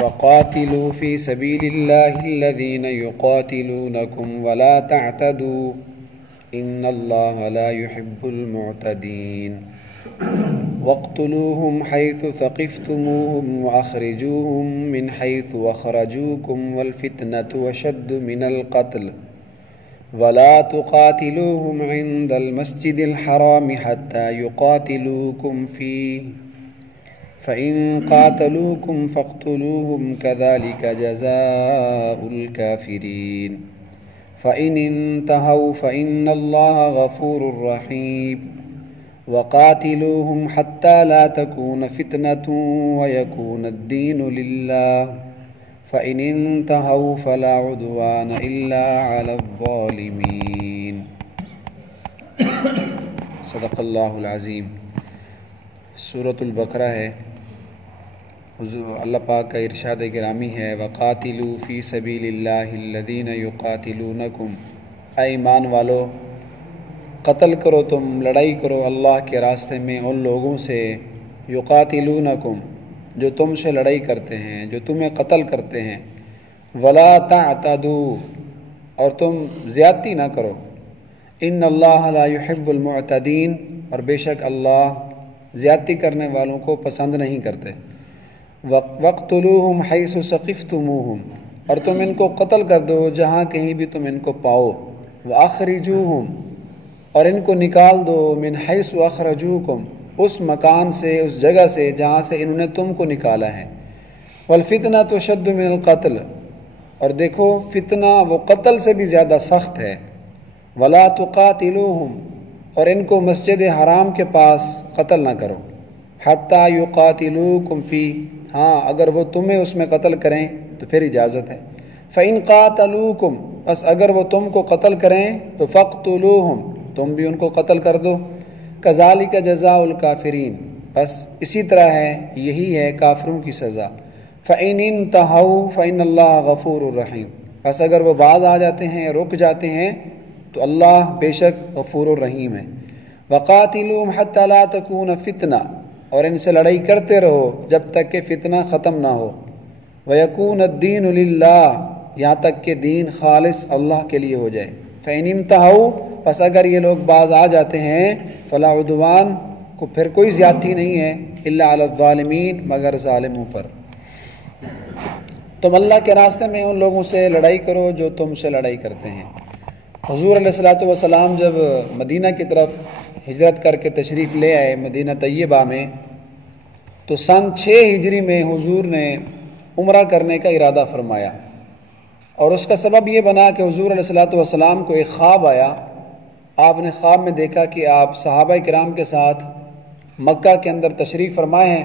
وقاتلوا في سبيل الله الذين يقاتلونكم ولا تعتدوا إن الله لا يحب المعتدين واقتلوهم حيث ثقفتموهم وأخرجوهم من حيث أخرجوكم والفتنة أشد من القتل ولا تقاتلوهم عند المسجد الحرام حتى يقاتلوكم فيه فإن قاتلوكم فاقتلوهم كذلك جزاء الكافرين فإن انتهوا فإن الله غفور رحيم وقاتلوهم حتى لا تكون فتنة ويكون الدين لله فإن انتهوا فلا عدوان إلا على الظالمين صدق اللہ العظیم۔ سورۃ البقرہ ہے۔ اللہ پاک کا ارشاد گرامی ہے وقاتلوا فی سبیل اللہ الذین یقاتلونکم، اے ایمان والو قتل کرو، تم لڑائی کرو اللہ کے راستے میں ان لوگوں سے یقاتلونکم جو تم سے لڑائی کرتے ہیں، جو تمہیں قتل کرتے ہیں، ولا تعتدوا اور تم زیادتی نہ کرو، ان اللہ لا يحب المعتدین اور بے شک اللہ زیادتی کرنے والوں کو پسند نہیں کرتے، وَاقْتُلُوهُمْ حَيْثُ ثَقِفْتُمُوهُمْ اور تم ان کو قتل کر دو جہاں کہیں بھی تم ان کو پاؤ، وَأَخْرِجُوهُمْ اور ان کو نکال دو، من حَيْثُ أَخْرَجُوكُمْ اس مکان سے، اس جگہ سے جہاں سے انہوں نے تم کو نکالا ہے، وَالْفِتْنَةُ أَشَدُّ مِنَ الْقَتْلِ اور دیکھو فتنہ وہ قتل سے بھی زیادہ سخت ہے، وَلَا تُقَاتِلُوهُمْ اور ان کو مسجد حرام کے پاس قتل نہ کرو، حَتَّى يُقَاتِلُوكُمْ فِيهِ ہاں اگر وہ تمہیں اس میں قتل کریں تو پھر اجازت ہے، فَإِن قَاتَلُوكُمْ بس اگر وہ تم کو قتل کریں تو فَاقْتُلُوهُمْ تم بھی ان کو قتل کر دو، كَذَلِكَ جَزَاءُ الْكَافِرِينَ بس اسی طرح ہے، یہی ہے کافروں کی سزا، فَإِنِ انْتَهَوْا فَإِنَّ اللَّهَ غَفُورٌ رَحِيمٌ بس اگر وہ باز آ جاتے ہیں، رک جاتے ہیں تو اللہ بے شک غفور الرحیم ہے، وَقَاتِلُوهُمْ حَتَّى لَا تَكُونَ فِتْنَةً اور ان سے لڑائی کرتے رہو جب تک کہ فتنہ ختم نہ ہو، وَيَكُونَ الدِّينُ لِلَّهِ یہاں تک کہ دین خالص اللہ کے لیے ہو جائے، فَإِنِ انْتَهَوْا پس اگر یہ لوگ باز آ جاتے ہیں، فَلَا عُدْوَانَ کو پھر کوئی زیادتی نہیں ہے، إِلَّا عَلَى الظَّالِمِينَ مگر ظالموں پر۔ تم اللہ کے راستے میں ان لوگوں سے لڑائی کرو جو تم سے لڑائی کرتے ہیں۔ حضور علیہ الصلوۃ والسلام جب مدینہ کی طرف ہجرت کر کے تشریف لے آئے مدینہ طیبہ میں، تو سن 6 ہجری میں حضور نے عمرہ کرنے کا ارادہ فرمایا، اور اس کا سبب یہ بنا کہ حضور علیہ الصلوۃ والسلام کو ایک خواب آیا۔ آپ نے خواب میں دیکھا کہ آپ صحابہ کرام کے ساتھ مکہ کے اندر تشریف فرمائے ہیں،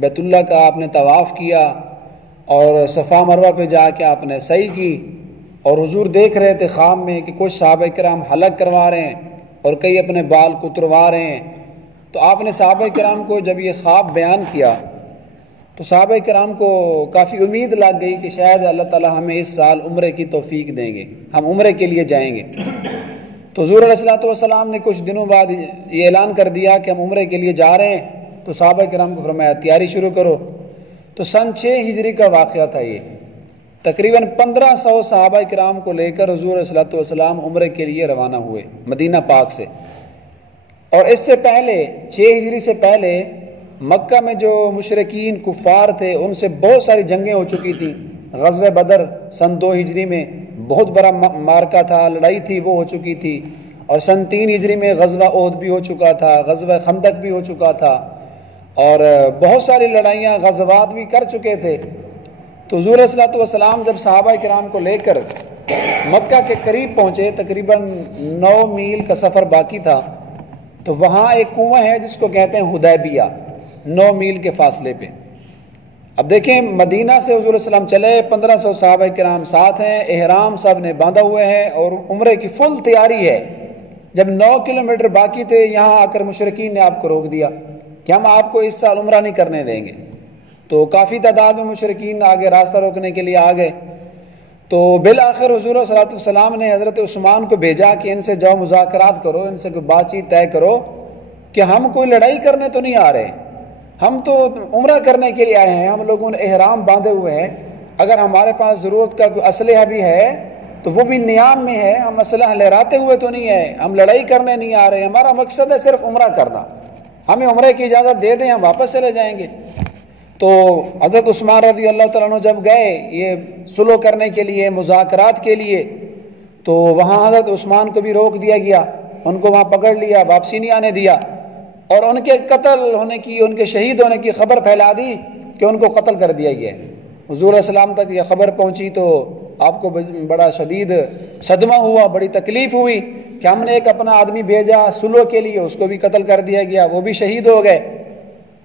بیت اللہ کا آپ نے طواف کیا اور صفا مروہ پہ جا کے آپ نے سعی کی، اور حضور دیکھ رہے تھے خواب میں کہ کچھ صحابہ کرام حلق کروا رہے ہیں اور کئی اپنے بال کتروا رہے ہیں۔ تو آپ نے صحابہ کرام کو جب یہ خواب بیان کیا تو صحابہ کرام کو کافی امید لگ گئی کہ شاید اللہ تعالی ہمیں اس سال عمرے کی توفیق دیں گے، ہم عمرے کے لیے جائیں گے۔ تو حضور علیہ الصلوۃ والسلام نے کچھ دنوں بعد یہ اعلان کر دیا کہ ہم عمرے کے لیے جا رہے ہیں، تو صحابہ کرام کو فرمایا تیاری شروع کرو۔ تو سن 6 ہجری کا واقعہ تھا یہ، تقریباً 1500 صحابہ کرام کو لے کر حضور علیہ الصلوۃ والسلام عمرے کے لیے روانہ ہوئے مدینہ پاک سے۔ اور اس سے پہلے 6 ہجری سے پہلے مکہ میں جو مشرکین کفار تھے ان سے بہت ساری جنگیں ہو چکی تھیں۔ غزوہ بدر سن 2 ہجری میں بہت بڑا مارکہ تھا، لڑائی تھی، وہ ہو چکی تھی، اور سن 3 ہجری میں غزوہ احد بھی ہو چکا تھا، غزوہ خندق بھی ہو چکا تھا، اور بہت ساری لڑائیاں غزوات بھی کر چکے تھے۔ تو حضور علیہ الصلوۃ والسلام جب صحابہ کرام کو لے کر مکہ کے قریب پہنچے، تقریباً 9 میل کا سفر باقی تھا، تو وہاں ایک کنواں ہے جس کو کہتے ہیں حدیبیہ، 9 میل کے فاصلے پہ۔ اب دیکھیں مدینہ سے حضور علیہ السلام چلے، 1500 صحابہ کرام ساتھ ہیں، احرام سب نے باندھا ہوئے ہیں اور عمرے کی فل تیاری ہے۔ جب 9 کلومیٹر باقی تھے، یہاں آ کر مشرکین نے آپ کو روک دیا کہ ہم آپ کو اس سال عمرہ نہیں کرنے دیں گے۔ تو کافی تعداد میں مشرکین آگے راستہ روکنے کے لیے آ گئے۔ تو بالآخر حضور صلی اللہ علیہ وسلم نے حضرت عثمان کو بھیجا کہ ان سے جاؤ مذاکرات کرو، ان سے کوئی بات چیت طے کرو کہ ہم کوئی لڑائی کرنے تو نہیں آ رہے، ہم تو عمرہ کرنے کے لیے آئے ہیں، ہم لوگوں نے احرام باندھے ہوئے ہیں، اگر ہمارے پاس ضرورت کا کوئی اسلحہ بھی ہے تو وہ بھی نیام میں ہے، ہم اسلحہ لہراتے ہوئے تو نہیں ہے، ہم لڑائی کرنے نہیں آ رہے، ہمارا مقصد ہے صرف عمرہ کرنا، ہمیں عمرے کی اجازت دے دیں، ہم واپس چلے جائیں گے۔ تو حضرت عثمان رضی اللہ تعالیٰ عنہ جب گئے یہ صلح کرنے کے لیے، مذاکرات کے لیے، تو وہاں حضرت عثمان کو بھی روک دیا گیا، ان کو وہاں پکڑ لیا، واپسی نہیں آنے دیا، اور ان کے قتل ہونے کی، ان کے شہید ہونے کی خبر پھیلا دی کہ ان کو قتل کر دیا گیا۔ حضور علیہ السلام تک یہ خبر پہنچی تو آپ کو بڑا شدید صدمہ ہوا، بڑی تکلیف ہوئی کہ ہم نے ایک اپنا آدمی بھیجا صلح کے لیے، اس کو بھی قتل کر دیا گیا، وہ بھی شہید ہو گئے۔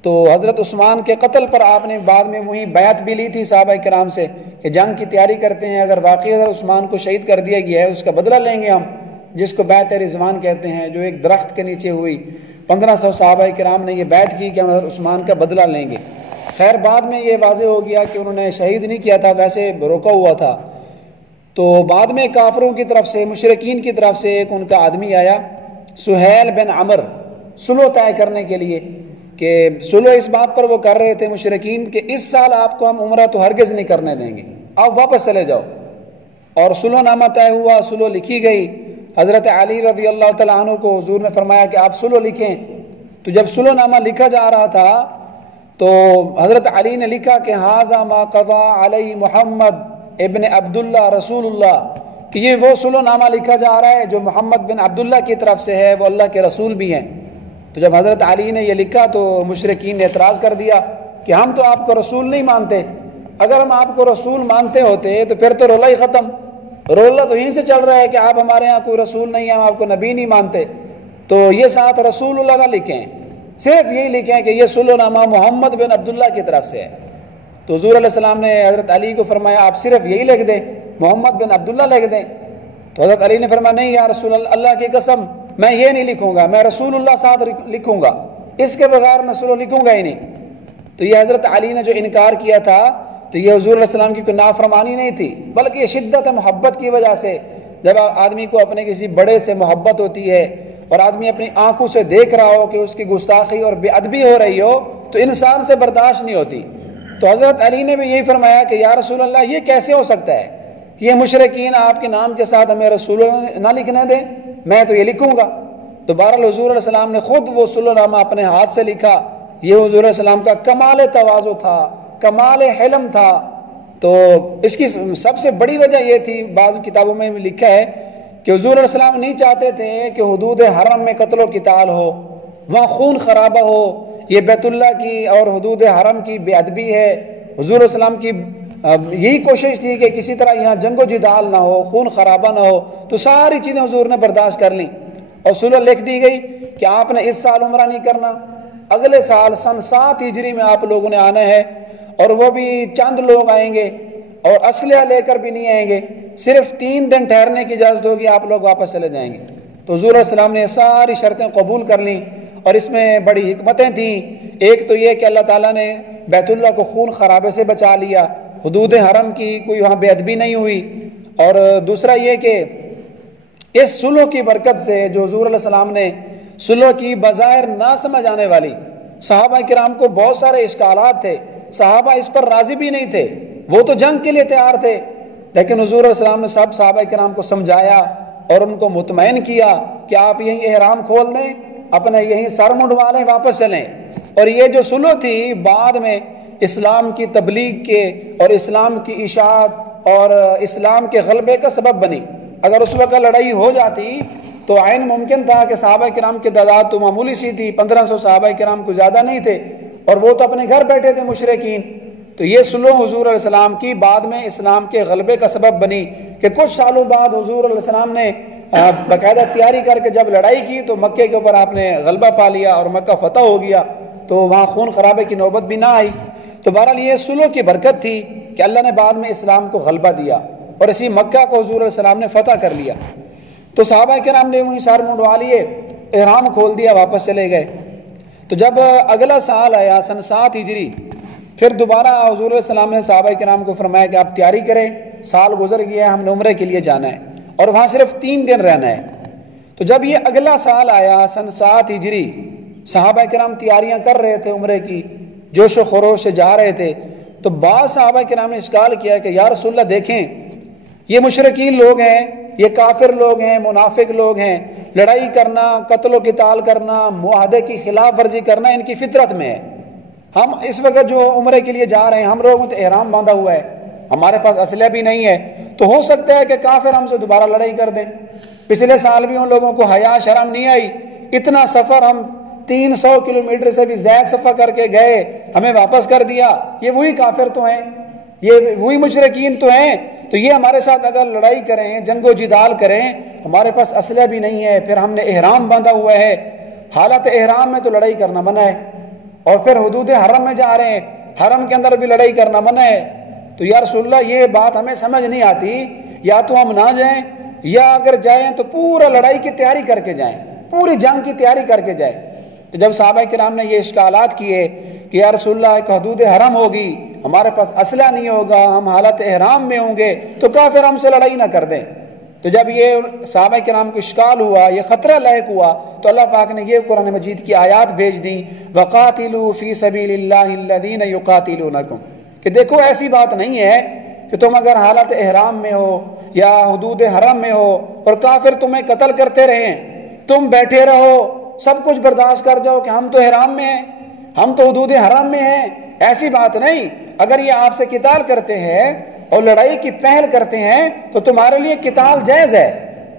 تو حضرت عثمان کے قتل پر آپ نے بعد میں وہی بیعت بھی لی تھی صحابہ کرام سے کہ جنگ کی تیاری کرتے ہیں، اگر واقعی حضرت عثمان کو شہید کر دیا گیا ہے اس کا بدلہ لیں گے ہم، جس کو بیعت رضوان کہتے ہیں، جو ایک درخت کے نیچے ہوئی۔ 1500 صحابہ کرام نے یہ بیعت کی کہ ہم حضرت عثمان کا بدلہ لیں گے۔ خیر بعد میں یہ واضح ہو گیا کہ انہوں نے شہید نہیں کیا تھا، ویسے روکا ہوا تھا۔ تو بعد میں کافروں کی طرف سے، مشرکین کی طرف سے ایک ان کا آدمی آیا، سہیل بن عمر، صلح طے کرنے کے لیے، کہ صلح اس بات پر وہ کر رہے تھے مشرکین کہ اس سال آپ کو ہم عمرہ تو ہرگز نہیں کرنے دیں گے، آپ واپس چلے جاؤ۔ اور صلح نامہ طے ہوا، صلح لکھی گئی۔ حضرت علی رضی اللہ تعالیٰ عنہ کو حضور نے فرمایا کہ آپ صلح لکھیں۔ تو جب صلح نامہ لکھا جا رہا تھا تو حضرت علی نے لکھا کہ ھذا ما قضى علی محمد ابن عبداللہ رسول اللہ، کہ یہ وہ صلح نامہ لکھا جا رہا ہے جو محمد بن عبداللہ کی طرف سے ہے، وہ اللہ کے رسول بھی ہیں۔ تو جب حضرت علی نے یہ لکھا تو مشرکین نے اعتراض کر دیا کہ ہم تو آپ کو رسول نہیں مانتے، اگر ہم آپ کو رسول مانتے ہوتے تو پھر تو رولا ہی ختم، رولا تو یہیں سے چل رہا ہے کہ آپ ہمارے ہاں کوئی رسول نہیں ہے، ہم آپ کو نبی نہیں مانتے، تو یہ ساتھ رسول اللہ نہ لکھیں، صرف یہی لکھیں کہ یہ صلح نامہ محمد بن عبداللہ کی طرف سے ہے۔ تو حضور علیہ السلام نے حضرت علی کو فرمایا آپ صرف یہی لکھ دیں، محمد بن عبداللہ لکھ دیں۔ تو حضرت علی نے فرمایا نہیں یا رسول اللہ، اللہ کی قسم میں یہ نہیں لکھوں گا، میں رسول اللہ ساتھ لکھوں گا، اس کے بغیر میں صلح لکھوں گا ہی نہیں۔ تو یہ حضرت علی نے جو انکار کیا تھا تو یہ حضور علیہ السلام کی کوئی نافرمانی نہیں تھی، بلکہ یہ شدت محبت کی وجہ سے، جب آدمی کو اپنے کسی بڑے سے محبت ہوتی ہے اور آدمی اپنی آنکھوں سے دیکھ رہا ہو کہ اس کی گستاخی اور بے ادبی ہو رہی ہو تو انسان سے برداشت نہیں ہوتی۔ تو حضرت علی نے بھی یہی فرمایا کہ یا رسول اللہ یہ کیسے ہو سکتا ہے کہ یہ مشرکین آپ کے نام کے ساتھ ہمیں رسول اللہ نہ لکھنے دیں، میں تو یہ لکھوں گا۔ تو بہرحال حضور علیہ السلام نے خود وہ صلح نامہ اپنے ہاتھ سے لکھا۔ یہ حضور علیہ السلام کا کمال تواضع تھا، کمال حلم تھا۔ تو اس کی سب سے بڑی وجہ یہ تھی، بعض کتابوں میں بھی لکھا ہے کہ حضور علیہ السلام نہیں چاہتے تھے کہ حدود حرم میں قتل و قتال ہو، وہاں خون خرابہ ہو، یہ بیت اللہ کی اور حدود حرم کی بے ادبی ہے۔ حضور علیہ السلام کی یہی کوشش تھی کہ کسی طرح یہاں جنگ و جدال نہ ہو، خون خرابہ نہ ہو، تو ساری چیزیں حضور نے برداشت کر لیں اور صلح لکھ دی گئی کہ آپ نے اس سال عمرہ نہیں کرنا، اگلے سال سن 7 ہجری میں آپ لوگوں نے آنا ہے، اور وہ بھی چند لوگ آئیں گے اور اسلحہ لے کر بھی نہیں آئیں گے، صرف 3 دن ٹھہرنے کی اجازت ہوگی، آپ لوگ واپس چلے جائیں گے۔ تو حضور علیہ السلام نے ساری شرطیں قبول کر لیں، اور اس میں بڑی حکمتیں تھیں۔ ایک تو یہ کہ اللہ تعالیٰ نے بیت اللہ کو خون خرابے سے بچا لیا، حدود حرم کی کوئی وہاں بے ادبی نہیں ہوئی، اور دوسرا یہ کہ اس صلح کی برکت سے جو حضور علیہ السلام نے صلح کی بظاہر نہ سمجھ آنے والی، صحابہ کرام کو بہت سارے اشکالات تھے، صحابہ اس پر راضی بھی نہیں تھے، وہ تو جنگ کے لیے تیار تھے، لیکن حضور علیہ السلام نے سب صحابہ کرام کو سمجھایا اور ان کو مطمئن کیا کہ آپ یہیں احرام کھول دیں، اپنے یہیں سر منڈوا لیں، واپس چلیں۔ اور یہ جو صلح تھی بعد میں اسلام کی تبلیغ کے اور اسلام کی اشاعت اور اسلام کے غلبے کا سبب بنی۔ اگر اس وقت لڑائی ہو جاتی تو عین ممکن تھا کہ صحابہ کرام کی تعداد تو معمولی سی تھی، 1500 صحابہ کرام کو زیادہ نہیں تھے، اور وہ تو اپنے گھر بیٹھے تھے مشرکین۔ تو یہ صلح حضور علیہ السلام کی بعد میں اسلام کے غلبے کا سبب بنی کہ کچھ سالوں بعد حضور علیہ السلام نے باقاعدہ تیاری کر کے جب لڑائی کی تو مکے کے اوپر آپ نے غلبہ پا لیا اور مکہ فتح ہو گیا، تو وہاں خون خرابے کی نوبت بھی نہ آئی۔ تو بہرحال یہ صلح کی برکت تھی کہ اللہ نے بعد میں اسلام کو غلبہ دیا اور اسی مکہ کو حضور علیہ السلام نے فتح کر لیا۔ تو صحابہ کرام نے وہیں سر منڈوا لیے، احرام کھول دیا، واپس چلے گئے۔ تو جب اگلا سال آیا سن 7 ہجری، پھر دوبارہ حضور علیہ السلام نے صحابہ کرام کو فرمایا کہ آپ تیاری کریں، سال گزر گیا ہے، ہم نے عمرے کے لیے جانا ہے اور وہاں صرف 3 دن رہنا ہے۔ تو جب یہ اگلا سال آیا سن 7 ہجری، صحابہ کرام تیاریاں کر رہے تھے عمرے کی، جوش و خروش سے جا رہے تھے، تو بعض صحابہ کرام نے اشکال کیا کہ یا رسول اللہ دیکھیں یہ مشرکین لوگ ہیں، یہ کافر لوگ ہیں، منافق لوگ ہیں، لڑائی کرنا، قتل و قتال کرنا، معاہدے کی خلاف ورزی کرنا ان کی فطرت میں ہے۔ ہم اس وقت جو عمرے کے لیے جا رہے ہیں، ہم لوگوں تو احرام باندھا ہوا ہے، ہمارے پاس اسلحہ بھی نہیں ہے، تو ہو سکتا ہے کہ کافر ہم سے دوبارہ لڑائی کر دیں۔ پچھلے سال بھی ان لوگوں کو حیا شرم نہیں آئی، اتنا سفر ہم 300 کلومیٹر سے بھی زائد سفر کر کے گئے، ہمیں واپس کر دیا۔ یہ وہی کافر تو ہیں، یہ وہی مشرکین تو ہیں، تو یہ ہمارے ساتھ اگر لڑائی کریں، جنگ و جدال کریں، ہمارے پاس اسلحہ بھی نہیں ہے، پھر ہم نے احرام باندھا ہوا ہے، حالت احرام میں تو لڑائی کرنا منع ہے، اور پھر حدود حرم میں جا رہے ہیں، حرم کے اندر بھی لڑائی کرنا منع ہے۔ تو یا رسول اللہ یہ بات ہمیں سمجھ نہیں آتی، یا تو ہم نہ جائیں، یا اگر جائیں تو پورا لڑائی کی تیاری کر کے جائیں، پوری جنگ کی تیاری کر کے جائیں۔ تو جب صحابہ کرام نے یہ اشکالات کیے کہ یا رسول اللہ ایک حدود حرم ہوگی، ہمارے پاس اسلحہ نہیں ہوگا، ہم حالت احرام میں ہوں گے، تو کافر ہم سے لڑائی نہ کر دیں۔ تو جب یہ صحابہ کرام کو اشکال ہوا، یہ خطرہ لاحق ہوا، تو اللہ پاک نے یہ قرآن مجید کی آیات بھیج دیں، وقاتلوا فی سبیل اللہ الذین یقاتلونکم، کہ دیکھو ایسی بات نہیں ہے کہ تم اگر حالت احرام میں ہو یا حدود حرم میں ہو اور کافر تمہیں قتل کرتے رہیں، تم بیٹھے رہو، سب کچھ برداشت کر جاؤ کہ ہم تو احرام میں ہیں، ہم تو حدود حرم میں ہیں۔ ایسی بات نہیں، اگر یہ آپ سے قتال کرتے ہیں اور لڑائی کی پہل کرتے ہیں تو تمہارے لیے قتال جائز ہے،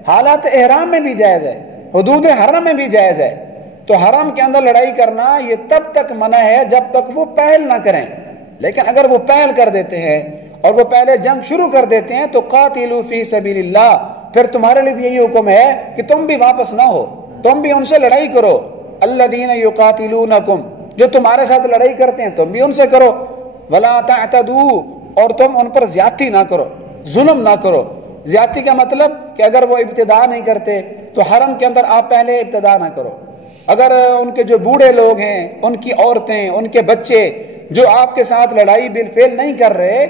حالات احرام میں بھی جائز ہے، حدود حرم میں بھی جائز ہے۔ تو حرم کے اندر لڑائی کرنا یہ تب تک منع ہے جب تک وہ پہل نہ کریں، لیکن اگر وہ پہل کر دیتے ہیں اور وہ پہلے جنگ شروع کر دیتے ہیں تو قاتلوا فی سبیل اللہ، پھر تمہارے لیے بھی یہی حکم ہے کہ تم بھی واپس نہ ہو، تم بھی ان سے لڑائی کرو۔ الذین یقاتلونکم، جو تمہارے ساتھ لڑائی کرتے ہیں تم بھی ان سے کرو۔ ولا تعتدوا، اور تم ان پر زیادتی نہ کرو، ظلم نہ کرو۔ زیادتی کا مطلب کہ اگر وہ ابتدا نہیں کرتے تو حرم کے اندر آپ پہلے ابتدا نہ کرو۔ اگر ان کے جو بوڑھے لوگ ہیں، ان کی عورتیں، ان کے بچے جو آپ کے ساتھ لڑائی بالفعل نہیں کر رہے،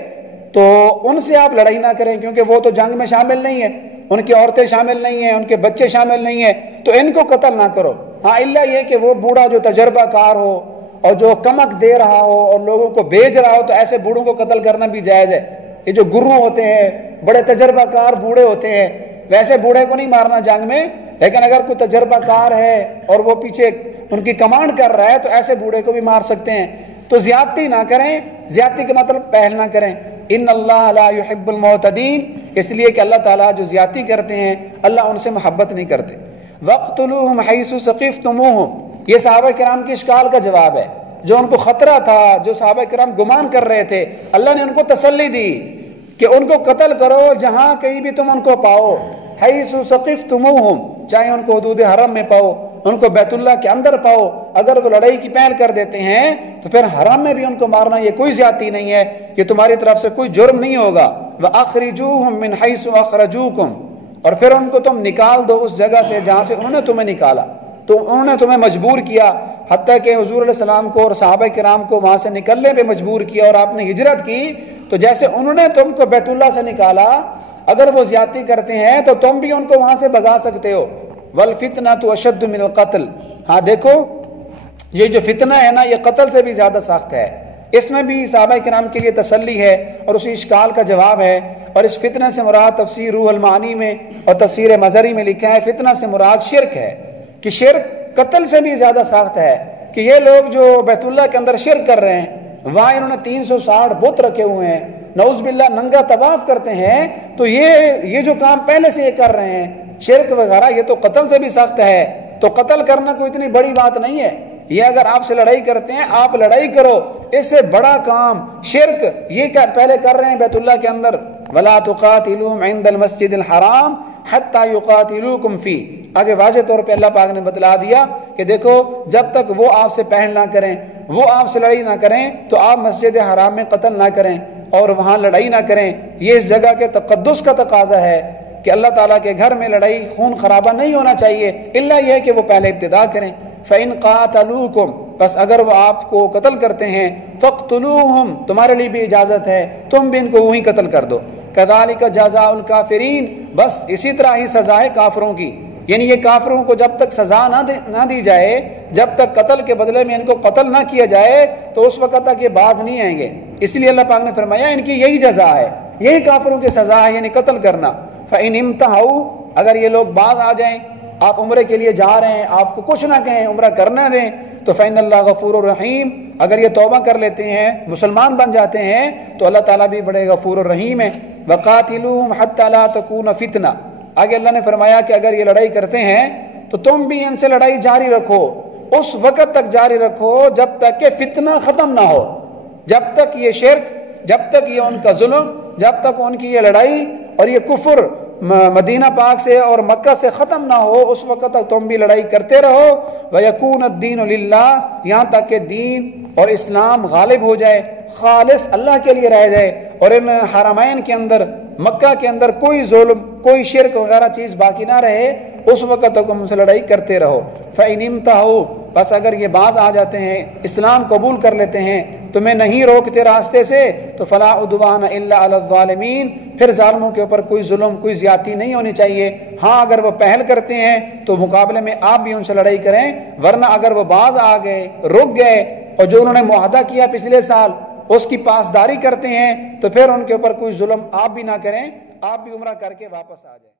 تو ان سے آپ لڑائی نہ کریں، کیونکہ وہ تو جنگ میں شامل نہیں ہیں، ان کی عورتیں شامل نہیں ہیں، ان کے بچے شامل نہیں ہیں، تو ان کو قتل نہ کرو۔ ہاں الا یہ کہ وہ بوڑھا جو تجربہ کار ہو اور جو کمک دے رہا ہو اور لوگوں کو بھیج رہا ہو، تو ایسے بوڑھوں کو قتل کرنا بھی جائز ہے۔ یہ جو گرو ہوتے ہیں، بڑے تجربہ کار بوڑھے ہوتے ہیں، ویسے بوڑھے کو نہیں مارنا جنگ میں، لیکن اگر کوئی تجربہ کار ہے اور وہ پیچھے ان کی کمانڈ کر رہا ہے تو ایسے بوڑھے کو بھی مار سکتے ہیں۔ تو زیادتی نہ کریں، زیادتی کا مطلب پہل نہ کریں۔ ان اللہ لا يحب المعتدین، اس لیے کہ اللہ تعالیٰ جو زیادتی کرتے ہیں اللہ ان سے محبت نہیں کرتے۔ وقتلوہم حیث ثقفتموہم، یہ صحابہ کرام کی اشکال کا جواب ہے، جو ان کو خطرہ تھا، جو صحابہ کرام گمان کر رہے تھے، اللہ نے ان کو تسلی دی کہ ان کو قتل کرو جہاں کہیں بھی تم ان کو پاؤ، حیث ثقفتموہم، چاہے ان کو حدود حرم میں پاؤ، ان کو بیت اللہ کے اندر پاؤ، اگر وہ لڑائی کی پہل کر دیتے ہیں تو پھر حرم میں بھی ان کو مارنا یہ کوئی زیادتی نہیں ہے، یہ تمہاری طرف سے کوئی جرم نہیں ہوگا۔ وَأَخْرِجُوهُم مِّنْ حَيْثُ أَخْرَجُوكُمْ، اور پھر ان کو تم نکال دو اس جگہ سے جہاں سے انہوں نے تمہیں نکالا، تو انہوں نے تمہیں مجبور کیا، حتیٰ کہ حضور علیہ السلام کو اور صحابہ کرام کو وہاں سے نکلنے پہ مجبور کیا، اور آپ نے ہجرت کی، تو جیسے انہوں نے تم کو بیت اللہ سے نکالا، اگر وہ زیادتی کرتے ہیں تو تم بھی ان کو وہاں سے بھگا سکتے ہو۔ وَالْفِتْنَةُ أَشَدُّ مِنَ الْقَتْلِ، ہاں دیکھو یہ جو فتنہ ہے نا، یہ قتل سے بھی زیادہ سخت ہے۔ اس میں بھی صحابہ کرام کے لیے تسلی ہے اور اسی اشکال کا جواب ہے۔ اور اس فتنہ سے مراد تفسیر روح المعانی میں اور تفسیر مظہری میں لکھا ہے، فتنہ سے مراد شرک ہے، کہ شرک قتل سے بھی زیادہ سخت ہے، کہ یہ لوگ جو بیت اللہ کے اندر شرک کر رہے ہیں، وہاں انہوں نے 360 بت رکھے ہوئے ہیں، نعوذ باللہ ننگا طواف کرتے ہیں، تو یہ جو کام پہلے سے یہ کر رہے ہیں شرک وغیرہ، یہ تو قتل سے بھی سخت ہے۔ تو قتل کرنا کوئی اتنی بڑی بات نہیں ہے، یہ اگر آپ سے لڑائی کرتے ہیں آپ لڑائی کرو، اس سے بڑا کام شرک یہ پہلے کر رہے ہیں بیت اللہ کے اندر۔ وَلَا تُقَاتِلُوهُمْ عِنْدَ الْمَسْجِدِ الْحَرَامِ حَتَّى يُقَاتِلُوكُمْ فِيهِ، آگے واضح طور پہ اللہ پاک نے بتلا دیا کہ دیکھو جب تک وہ آپ سے پہل نہ کریں، وہ آپ سے لڑائی نہ کریں، تو آپ مسجد حرام میں قتل نہ کریں اور وہاں لڑائی نہ کریں۔ یہ اس جگہ کے تقدس کا تقاضا ہے کہ اللہ تعالیٰ کے گھر میں لڑائی خون خرابہ نہیں ہونا چاہیے، الا یہ کہ وہ پہلے ابتدا کریں۔ فَإِن قَاتَلُوكُمْ، بس اگر وہ آپ کو قتل کرتے ہیں، فَاقْتُلُوهُمْ، تمہارے لیے بھی اجازت ہے تم بھی ان کو وہیں قتل کر دو۔ كَذَلِكَ جَزَاءُ الْكَافِرِينَ، بس اسی طرح ہی سزا ہے کافروں کی، یعنی یہ کافروں کو جب تک سزا نہ دی جائے جب تک قتل کے بدلے میں ان کو قتل نہ کیا جائے تو اس وقت تک یہ باز نہیں آئیں گے. اس لیے اللہ پاک نے فرمایا ان کی یہی جزا ہے، یہی کافروں کی سزا ہے، یعنی قتل کرنا. فَإِنِ امْتَحَوْا، اگر یہ لوگ باز آ جائیں، آپ عمرے کے لیے جا رہے ہیں، آپ کو کچھ نہ کہیں، عمرہ کرنا دیں، تو فَإِنَّ اللَّهَ غَفُورٌ رَحِيمٌ، اگر یہ توبہ کر لیتے ہیں، مسلمان بن جاتے ہیں تو اللہ تعالیٰ بھی بڑے غفور الرحیم ہے. وَقَاتِلُوهُمْ حَتَّى لَا تَكُونَ فِتْنَةٌ، آگے اللہ نے فرمایا کہ اگر یہ لڑائی کرتے ہیں تو تم بھی ان سے لڑائی جاری رکھو، اس وقت تک جاری رکھو جب تک کہ فتنہ ختم نہ ہو، جب تک یہ شرک، جب تک یہ ان کا ظلم، جب تک ان کی یہ لڑائی اور یہ کفر مدینہ پاک سے اور مکہ سے ختم نہ ہو، اس وقت تک تم بھی لڑائی کرتے رہو. وَيَكُونَ الدِّينُ لِلَّهِ، یہاں تک کہ دین اور اسلام غالب ہو جائے، خالص اللہ کے لیے رہ جائے، اور ان حرمین کے اندر، مکہ کے اندر کوئی ظلم، کوئی شرک وغیرہ چیز باقی نہ رہے، اس وقت تک ان سے لڑائی کرتے رہو. فَإِنِ امْتَحَوْا، بس اگر یہ باز آ جاتے ہیں، اسلام قبول کر لیتے ہیں، تمہیں نہیں روکتے راستے سے، تو فَلَا عُدْوَانَ إِلَّا عَلَى الظَّالِمِينَ، پھر ظالموں کے اوپر کوئی ظلم، کوئی زیادتی نہیں ہونی چاہیے. ہاں اگر وہ پہل کرتے ہیں تو مقابلے میں آپ بھی ان سے لڑائی کریں، ورنہ اگر وہ باز آ گئے، رک گئے، اور جو انہوں نے معاہدہ کیا پچھلے سال اس کی پاسداری کرتے ہیں، تو پھر ان کے اوپر کوئی ظلم آپ بھی نہ کریں، آپ بھی عمرہ کر کے واپس آ جائیں.